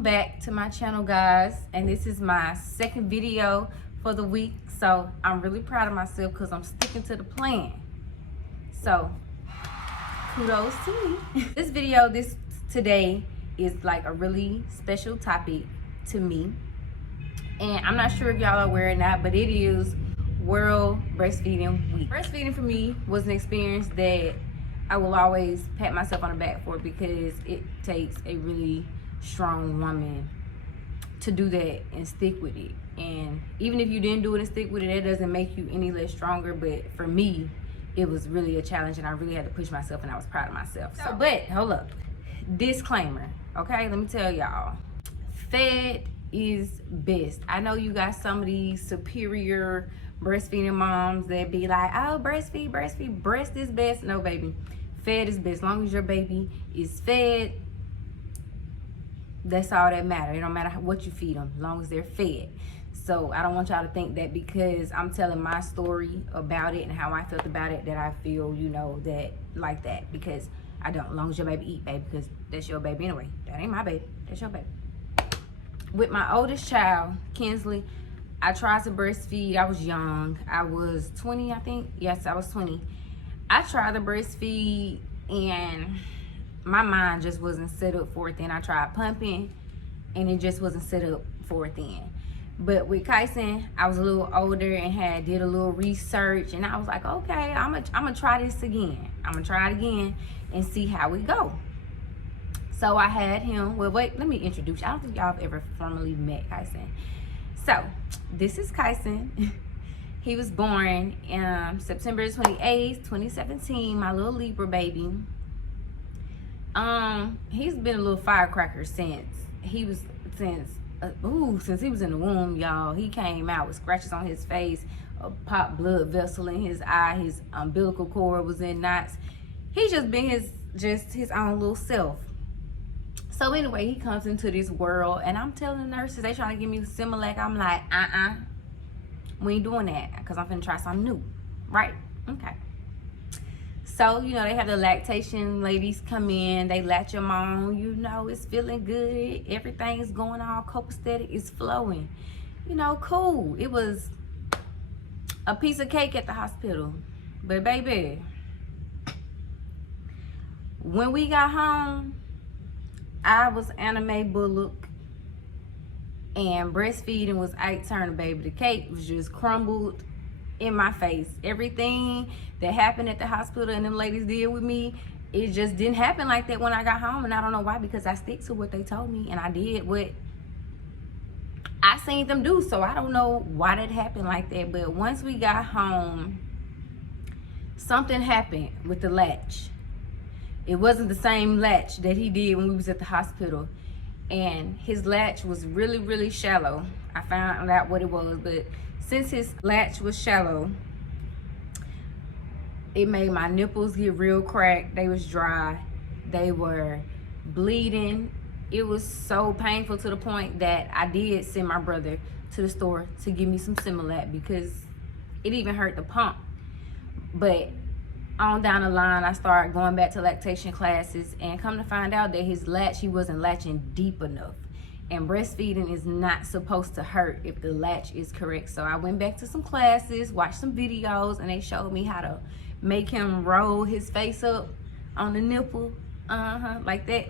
welcome back to my channel, guys, and this is my second video for the week. So I'm really proud of myself because I'm sticking to the plan, so kudos to me. This video today is like a really special topic to me, and I'm not sure if y'all are aware or not, but it is World Breastfeeding Week. Breastfeeding for me was an experience that I will always pat myself on the back for, because it takes a really strong woman to do that and stick with it. And even if you didn't do it and stick with it, that doesn't make you any less stronger. But for me, it was really a challenge, and I really had to push myself, and I was proud of myself. So, but hold up, disclaimer, okay? Let me tell y'all, fed is best. I know you got some of these superior breastfeeding moms that be like, oh, breastfeed, breast is best. No, baby, fed is best. As long as your baby is fed, that's all that matters. It don't matter what you feed them, as long as they're fed. So I don't want y'all to think that because I'm telling my story about it and how I felt about it, that I feel, you know, that like that, because I don't. As long as your baby eat, baby, because that's your baby anyway. That ain't my baby, that's your baby. With my oldest child, Kinsley, I tried to breastfeed. I was young. I was 20, I think. Yes, I was 20. I tried to breastfeed, and my mind just wasn't set up for it then. I tried pumping, and it just wasn't set up for it then. But with Kyson, I was a little older and did a little research, and I was like, okay, I'm gonna try this again. I'm gonna try it again and see how it go. So I had him. Well, wait, let me introduce you. I don't think y'all have ever formally met Kyson. So this is Kyson. He was born September 28th, 2017, my little Libra baby. He's been a little firecracker since he was in the womb, y'all. He came out with scratches on his face, a popped blood vessel in his eye, his umbilical cord was in knots. He's just been his own little self. So anyway, he comes into this world, and I'm telling the nurses, they trying to give me Similac. I'm like, we ain't doing that, because I'm finna try something new, right? Okay. So, you know, they have the lactation ladies come in, they latch them on, you know, it's feeling good, everything is going all copacetic, it's flowing, you know, cool. It was a piece of cake at the hospital. But baby, when we got home, I was Anime Bullock, and breastfeeding was Ike Turner, baby. The cake was just crumbled in my face. Everything that happened at the hospital and them ladies did with me, it just didn't happen like that when I got home. And I don't know why, because I stick to what they told me, and I did what I seen them do. So I don't know why that happened like that. But once we got home, something happened with the latch. It wasn't the same latch that he did when we was at the hospital. And his latch was really, really shallow. I found out what it was, but since his latch was shallow, it made my nipples get real cracked. They was dry. They were bleeding. It was so painful to the point that I did send my brother to the store to give me some Similac, because it even hurt the pump. But on down the line, I started going back to lactation classes, and come to find out that his latch, he wasn't latching deep enough. And breastfeeding is not supposed to hurt if the latch is correct. So I went back to some classes, watched some videos, and they showed me how to make him roll his face up on the nipple, like that.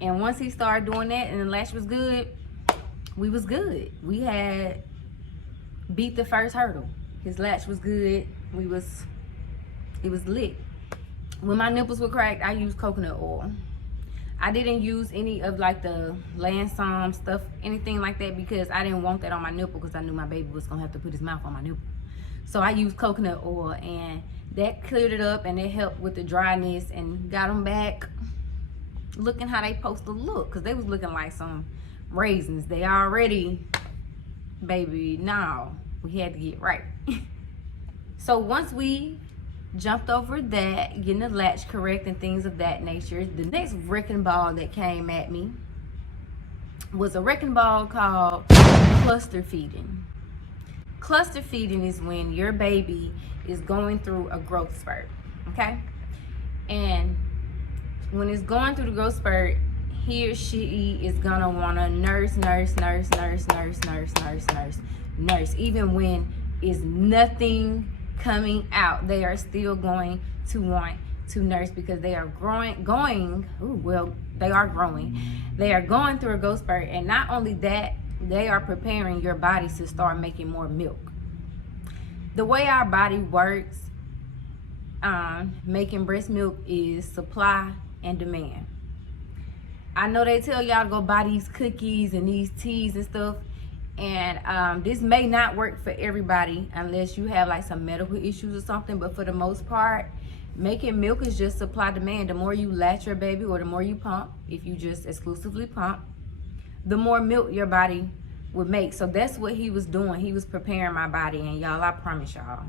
And once he started doing that and the latch was good, we was good. We had beat the first hurdle. His latch was good. It was lit. When my nipples were cracked, I used coconut oil. I didn't use any of like the Lansom stuff, anything like that, because I didn't want that on my nipple, because I knew my baby was gonna have to put his mouth on my nipple. So I used coconut oil, and that cleared it up, and it helped with the dryness and got them back looking how they supposed to look, because they was looking like some raisins. They already, baby, no, we had to get right. So once we jumped over that, getting the latch correct and things of that nature, the next wrecking ball that came at me was a wrecking ball called cluster feeding. Cluster feeding is when your baby is going through a growth spurt, okay? And when it's going through the growth spurt, he or she is gonna wanna nurse, even when is nothing coming out. They are still going to want to nurse because they are they are growing. They are going through a growth spurt, and not only that, they are preparing your body to start making more milk. The way our body works, making breast milk is supply and demand. I know they tell y'all to go buy these cookies and these teas and stuff, and this may not work for everybody unless you have like some medical issues or something, but for the most part, making milk is just supply demand. The more you latch your baby, or the more you pump, if you just exclusively pump, the more milk your body would make. So that's what he was doing. He was preparing my body, and y'all, I promise y'all,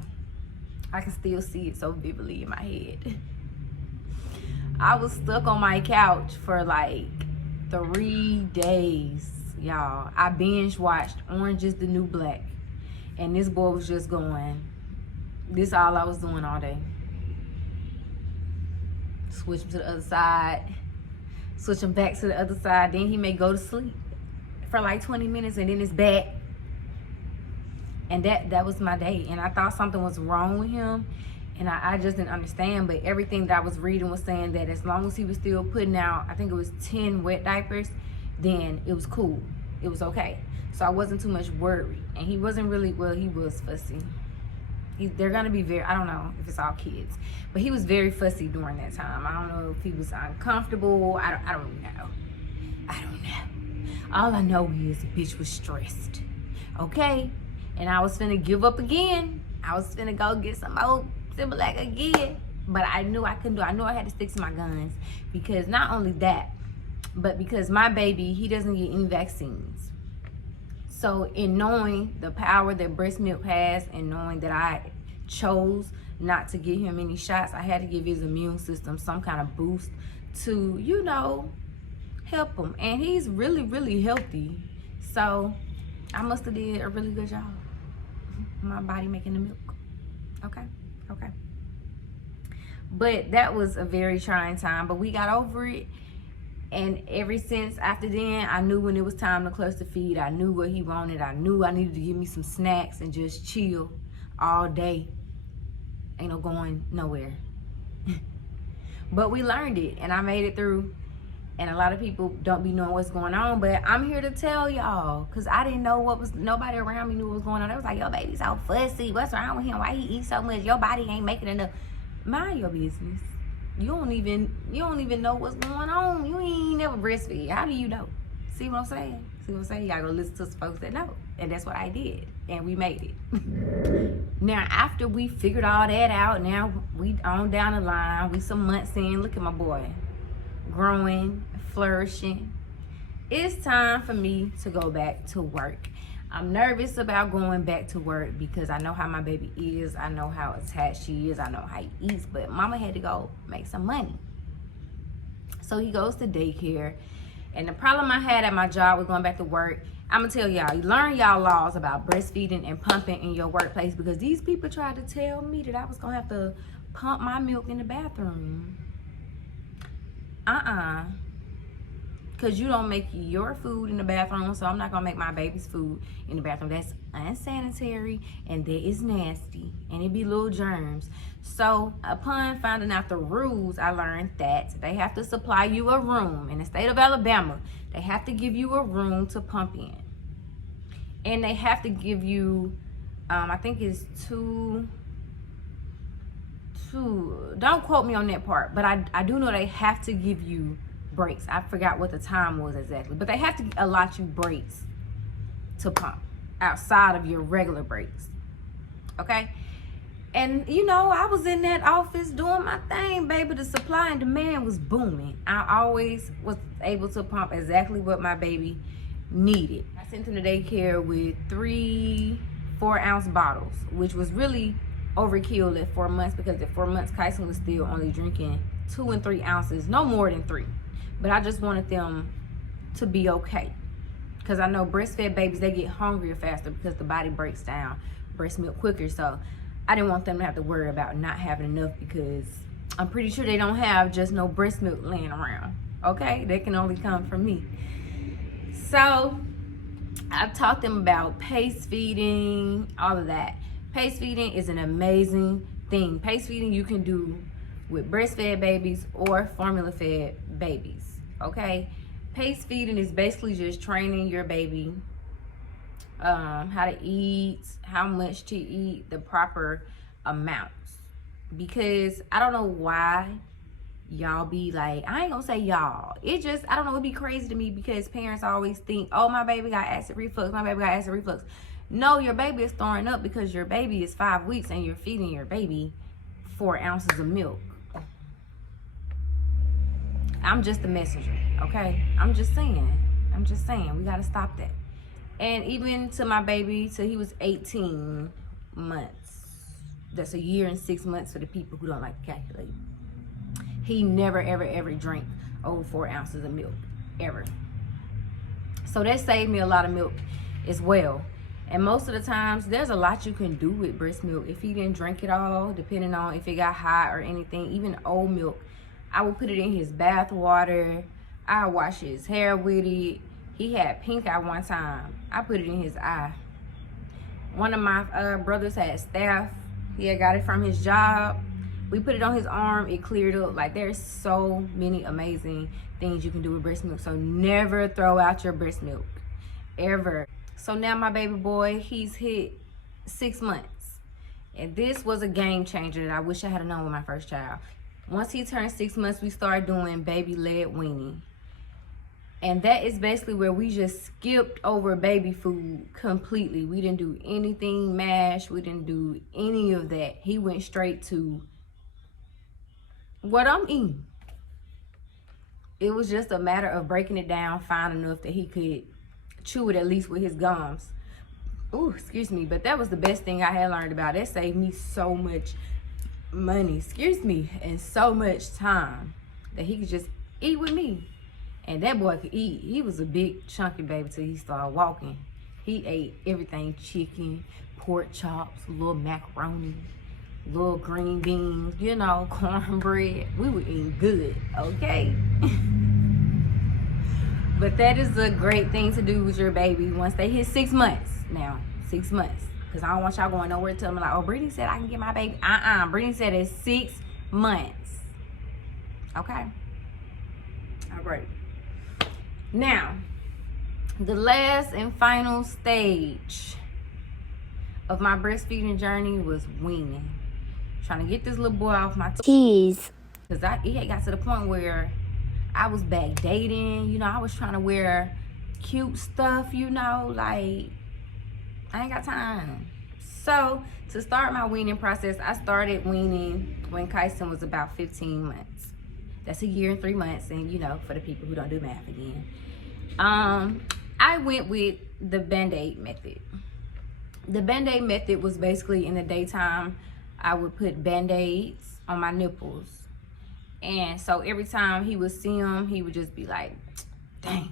I can still see it so vividly in my head. I was stuck on my couch for like 3 days, y'all. I binge watched Orange is the New Black, and this boy was just going. This is all I was doing all day. Switch him to the other side, switch him back to the other side. Then he may go to sleep for like 20 minutes, and then it's back. And that was my day. And I thought something was wrong with him, and I just didn't understand. But everything that I was reading was saying that as long as he was still putting out, I think it was 10 wet diapers, then it was cool. It was okay. So I wasn't too much worried. And he wasn't really, well, he was fussy. They're gonna be very, I don't know if it's all kids, but he was very fussy during that time. I don't know if he was uncomfortable. I don't know. All I know is the bitch was stressed. Okay? And I was finna give up again. I was finna go get some old Similac again. But I knew I couldn't do it. I knew I had to stick to my guns. Because not only that, but because my baby, he doesn't get any vaccines. So in knowing the power that breast milk has, and knowing that I chose not to give him any shots, I had to give his immune system some kind of boost to, you know, help him. And he's really, really healthy. So I must have did a really good job. My body making the milk. Okay. But that was a very trying time, but we got over it. And ever since after then, I knew when it was time to cluster feed. I knew what he wanted. I knew I needed to give me some snacks and just chill all day. Ain't no going nowhere. But we learned it, and I made it through. And a lot of people don't be knowing what's going on, but I'm here to tell y'all, because I didn't know nobody around me knew what was going on. They was like, your baby's so fussy. What's wrong with him? Why he eat so much? Your body ain't making enough. Mind your business. You don't even know what's going on. You ain't never breastfeed. How do you know? See what I'm saying? You gotta go listen to some folks that know. And that's what I did. And we made it. Now, after we figured all that out, now we on down the line. We some months in. Look at my boy. Growing, flourishing. It's time for me to go back to work. I'm nervous about going back to work because I know how my baby is. I know how attached she is. I know how he eats. But mama had to go make some money. So he goes to daycare. And the problem I had at my job with going back to work, I'm going to tell y'all, you learn y'all laws about breastfeeding and pumping in your workplace, because these people tried to tell me that I was going to have to pump my milk in the bathroom. Because you don't make your food in the bathroom, so I'm not gonna make my baby's food in the bathroom. That's unsanitary, and that is nasty, and it be little germs. So upon finding out the rules, I learned that they have to supply you a room. In the state of Alabama, they have to give you a room to pump in, and they have to give you I think it's two, don't quote me on that part, but I do know they have to give you breaks. I forgot what the time was exactly, but they have to allot you breaks to pump outside of your regular breaks. Okay? And you know, I was in that office doing my thing, baby. The supply and demand was booming. I always was able to pump exactly what my baby needed. I sent him to daycare with 3 4-ounce bottles, which was really overkill at 4 months, because at 4 months Kyson was still only drinking 2 and 3 ounces, no more than 3. But I just wanted them to be okay, because I know breastfed babies, they get hungrier faster because the body breaks down breast milk quicker. So I didn't want them to have to worry about not having enough, because I'm pretty sure they don't have just no breast milk laying around. Okay, they can only come from me. So I've taught them about pace feeding, all of that. Pace feeding is an amazing thing. Pace feeding you can do with breastfed babies or formula fed babies. Okay, pace feeding is basically just training your baby how to eat, how much to eat, the proper amounts. Because I don't know why y'all be like, I ain't gonna say y'all, it just, I don't know, it'd be crazy to me because parents always think, oh, my baby got acid reflux, my baby got acid reflux. No, your baby is throwing up because your baby is 5 weeks and you're feeding your baby 4 ounces of milk. I'm just the messenger, okay? I'm just saying, we gotta stop that. And even to my baby, till he was 18 months, that's a year and 6 months for the people who don't like to calculate, he never, ever drank over 4 ounces of milk, ever. So that saved me a lot of milk as well. And most of the times, there's a lot you can do with breast milk. If he didn't drink it all, depending on if it got hot or anything, even old milk, I would put it in his bath water. I would wash his hair with it. He had pink eye one time. I put it in his eye. One of my brothers had staph. He had got it from his job. We put it on his arm. It cleared up. Like, there's so many amazing things you can do with breast milk. So never throw out your breast milk, ever. So now my baby boy, he's hit 6 months. And this was a game changer that I wish I had known with my first child. Once he turned 6 months, we started doing baby-led weaning. And that is basically where we just skipped over baby food completely. We didn't do anything mashed. We didn't do any of that. He went straight to what I'm eating. It was just a matter of breaking it down fine enough that he could chew it at least with his gums. Ooh, excuse me. But that was the best thing I had learned about. That saved me so much money, excuse me, and so much time that he could just eat with me. And that boy could eat. He was a big chunky baby till he started walking. He ate everything: chicken, pork chops, little macaroni, little green beans, you know, cornbread. We were eating good, okay? But that is a great thing to do with your baby once they hit 6 months. Now, 6 months. Because I don't want y'all going nowhere telling me like, oh, Brittany said I can get my baby. Brittany said it's 6 months. Okay? All right. Now, the last and final stage of my breastfeeding journey was weaning. Trying to get this little boy off my teeth. Because it had got to the point where I was back dating. You know, I was trying to wear cute stuff, you know, like, I ain't got time. So, to start my weaning process, I started weaning when Kyson was about 15 months. That's a year and 3 months, and you know, for the people who don't do math again. I went with the Band-Aid method. The Band-Aid method was basically in the daytime, I would put Band-Aids on my nipples. And so every time he would see them, he would just be like, dang,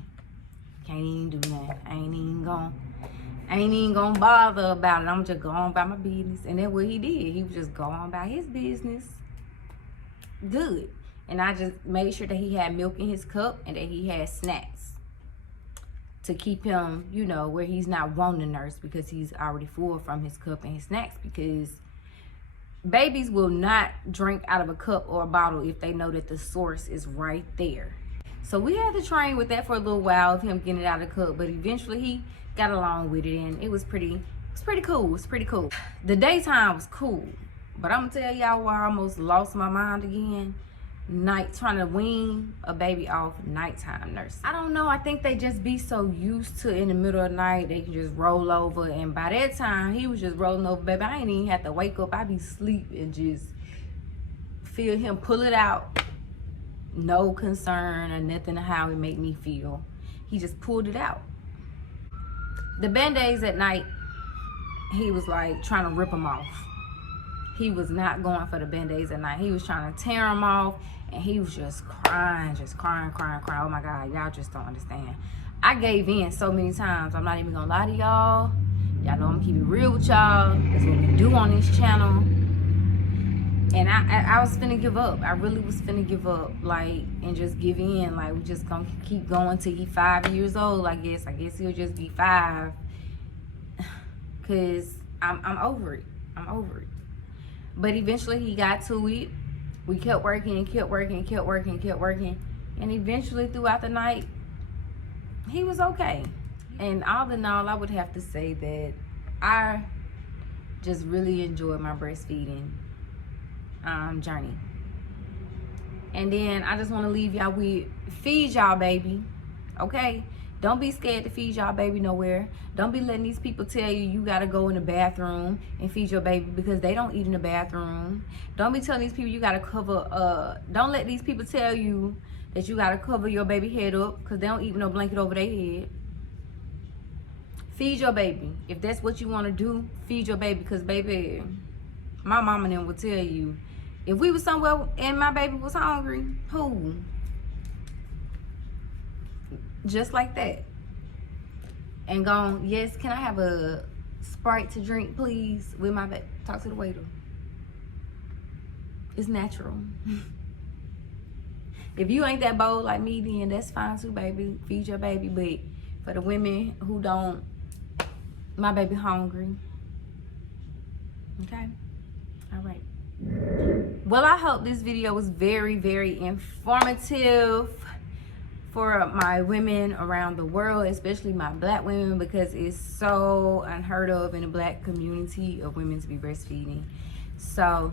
can't even do that. I ain't even gonna bother about it. I'm just going about my business. And that's what he did. He would just go on about his business. Good. And I just made sure that he had milk in his cup and that he had snacks to keep him, you know, where he's not wanting to nurse because he's already full from his cup and his snacks. Because babies will not drink out of a cup or a bottle if they know that the source is right there. So we had to train with that for a little while of him getting it out of the cup, but eventually he got along with it, and it was pretty cool. It was pretty cool. The daytime was cool, but I'm gonna tell y'all where I almost lost my mind again. Trying to wean a baby off nighttime nurse. I don't know, I think they just be so used to in the middle of the night they can just roll over, and by that time he was just rolling over, baby. I ain't even have to wake up. I be asleep and just feel him pull it out. No concern or nothing of how it make me feel. He just pulled it out. The Band-Aids at night, he was like trying to rip them off. He was not going for the Band-Aids at night. He was trying to tear them off, and he was just crying. Oh my God, y'all just don't understand. I gave in so many times. I'm not even gonna lie to y'all. Y'all know I'm gonna keep it real with y'all. That's what we do on this channel. And I was finna give up. I really was finna give up, like, and just give in. Like, we just gonna keep going till he 5 years old. I guess he'll just be 5. Cause I'm over it. I'm over it. But eventually he got to it. We kept working and kept working and kept working and kept working. And eventually throughout the night, he was okay. And all in all, I would have to say that I just really enjoyed my breastfeeding journey. And then I just want to leave y'all with, feed y'all baby, okay? Don't be scared to feed y'all baby nowhere. Don't be letting these people tell you you gotta go in the bathroom and feed your baby, because they don't eat in the bathroom. Don't be telling these people you gotta cover, don't let these people tell you that you gotta cover your baby head up, because they don't eat with no blanket over their head. Feed your baby. If that's what you want to do, feed your baby, because baby, my mama and them will tell you, if we was somewhere and my baby was hungry, who? Just like that. And gone, yes, can I have a Sprite to drink, please, with my baby? Talk to the waiter. It's natural. If you ain't that bold like me, then that's fine too, baby. Feed your baby. But for the women who don't, my baby hungry. Okay? All right. Well, I hope this video was very, very informative for my women around the world, especially my black women, because it's so unheard of in the black community of women to be breastfeeding. So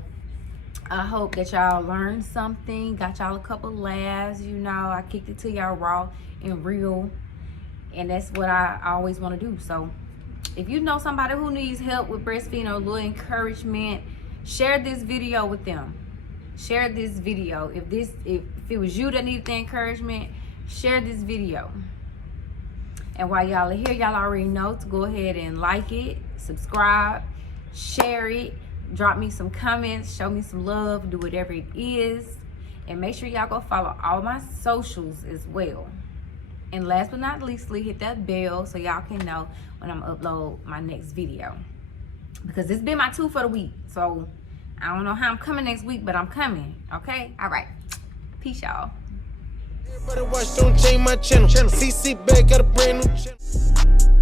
I hope that y'all learned something, got y'all a couple laughs. You know, I kicked it to y'all raw and real, and that's what I always want to do. So if you know somebody who needs help with breastfeeding or a little encouragement, share this video with them. Share this video. If it was you that needed the encouragement, share this video. And while y'all are here, y'all already know to go ahead and like it, subscribe, share it, drop me some comments, show me some love, do whatever it is. And make sure y'all go follow all my socials as well. And last but not leastly, hit that bell so y'all can know when I'm upload my next video. Because this been my 2 for the week. So I don't know how I'm coming next week, but I'm coming. Okay? All right. Peace, y'all. Everybody watch, don't change my channel. CC back, got a brand new channel.